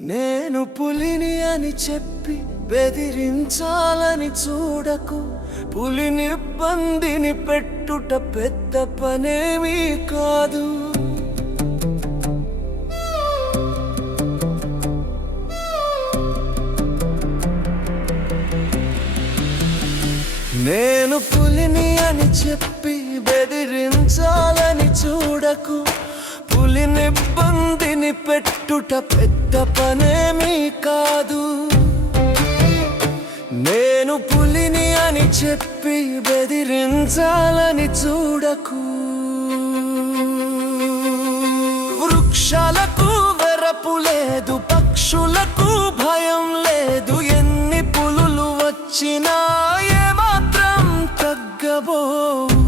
నేను పులిని అని చెప్పి బెదిరించాలని చూడకు. పులిని ఇబ్బందిని పెట్టుట పెద్ద పనేమీ కాదు. నేను పులిని అని చెప్పి బెదిరించాలని చూడకు. పులిని ఇబ్బందిని పెట్టుట పెద్ద పనేమీ కాదు. నేను పులిని అని చెప్పి బెదిరించాలని చూడకు. వృక్షాలకు వెరపు లేదు, పక్షులకు భయం లేదు. ఎన్ని పులులు వచ్చినా ఏమాత్రం తగ్గబోవు.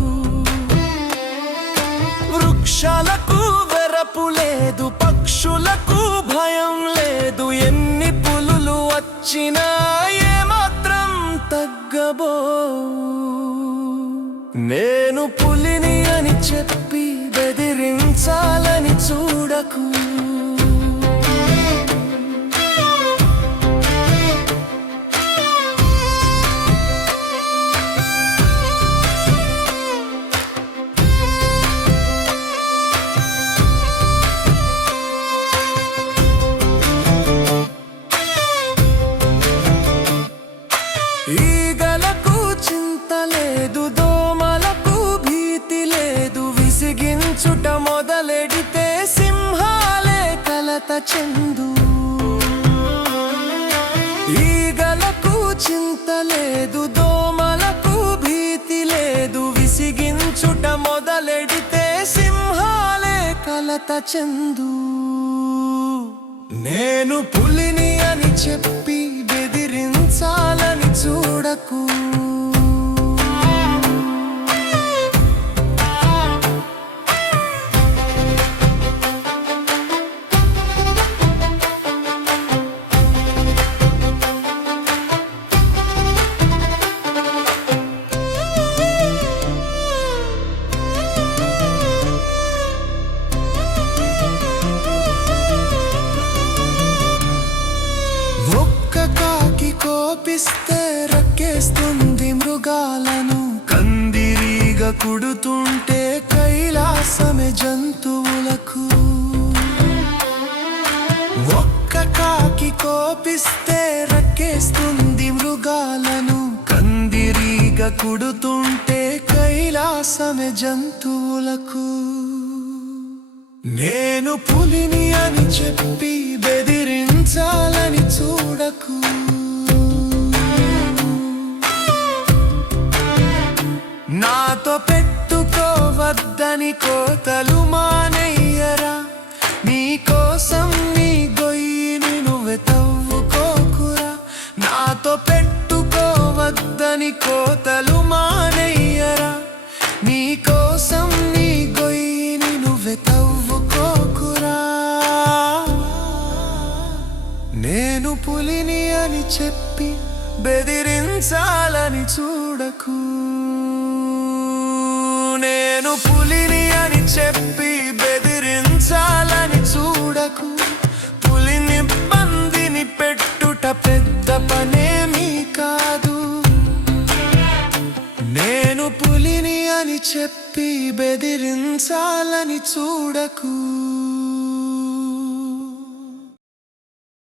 వృక్షాలకు వెరపు లేదు, పక్షులకు భయం లేదు. ఎన్ని పులులు వచ్చినా ఏమాత్రం తగ్గబోవు. నేను పులిని అని చెప్పి బెదిరించాలని చూడకు. ఈగలకు చింత లేదు, దోమలకు భీతి లేదు. విసిగించుట మొదలెడితే సింహాలే కలత చెందు. ఈగలకు చింత లేదు, దోమలకు భీతి లేదు. విసిగించుట మొదలెడితే సింహాలే కలత చెందు. నేను పులిని అని చెప్పి బెదిరించాలని చూడకు. కోపిస్తే రక్కేస్తుంది మృగాలను. కందిరీగ కుడుతుంటే కైలాసమే జంతువులకు. ఒక్క కాకి కోపిస్తే రక్కేస్తుంది మృగాలను. కందిరీగ కుడుతుంటే కైలాసమే జంతువులకు. నేను పులిని అని చెప్పి బెదిరించాలని చూడకు. నాతో పెట్టుకోవద్దని కోతలు మానయ్యరా. నీకోసం నీ గొయ్యిని నువ్వే తవ్వుకోకురా. నాతో పెట్టుకోవద్దని కోతలు మానయ్యరా. నీకోసం నీ గొయ్యిని నువ్వే తవ్వుకోకురా. నేను పులిని అని చెప్పి బెదిరించాలని చూడకు. నేను పులిని అని చెప్పి బెదిరించాలని చూడకు. పులిని ఇబ్బందిని పెట్టుట పెద్ద పనేమీ కాదు. నేను పులిని అని చెప్పి బెదిరించాలని చూడకు.